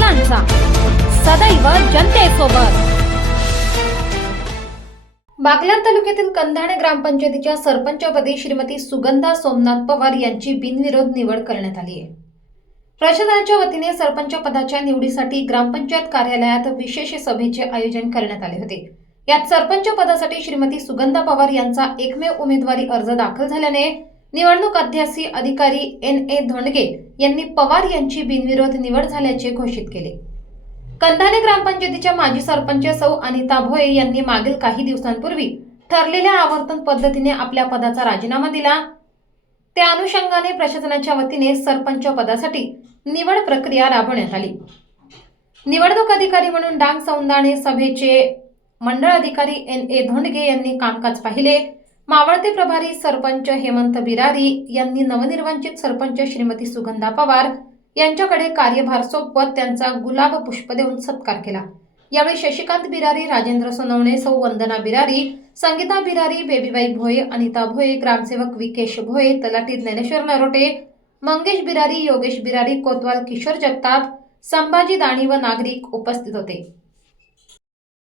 मुलांचा. सदैव जनतेसोबत. बागलाण तालुक्यातील कंधाणे ग्रामपंचायतीच्या सरपंचपदी श्रीमती सुगंधा सोमनाथ पवार यांची बिनविरोध निवड करण्यात आली आहे. प्रशासनाच्या वतीने सरपंच पदाच्या निवडीसाठी ग्रामपंचायत कार्यालयात विशेष सभेचे आयोजन करण्यात आले होते. यात सरपंच पदासाठी श्रीमती सुगंधा पवार यांचा एकमेव उमेदवारी अर्ज दाखल झाल्याने निवडणूक अध्यासी अधिकारी एन ए धोंडगे यांनी पवार यांची बिनविरोध निवड झाल्याचे घोषित केले. कंधाने ग्रामपंचायतीच्या माजी सरपंच सौ अनिता भोये यांनी मागील काही दिवसांपूर्वी ठरलेल्या आवर्तन पद्धतीने आपल्या पदाचा राजीनामा दिला. त्या अनुषंगाने प्रशासनाच्या वतीने सरपंच पदासाठी निवड प्रक्रिया राबवण्यात आली. निवडणूक अधिकारी म्हणून डांग सौंदाणे सभेचे मंडळ अधिकारी एन ए धोंडगे यांनी कामकाज पाहिले. मावळते प्रभारी सरपंच हेमंत बिरारी यांनी नवनिर्वाचित सरपंच श्रीमती सुगंधा पवार यांच्याकडे कार्यभार सोपवत त्यांचा गुलाब पुष्प देऊन सत्कार केला. यावेळी शशिकांत बिरारी राजेंद्र सोनवणे सौ वंदना बिरारी संगीता बिरारी बेबीबाई भोये अनिता भोये ग्रामसेवक विकेश भोये तलाठी ज्ञानेश्वर नरोटे मंगेश बिरारी योगेश बिरारी कोतवाल किशोर जगताप संभाजी दाणी व नागरिक उपस्थित होते.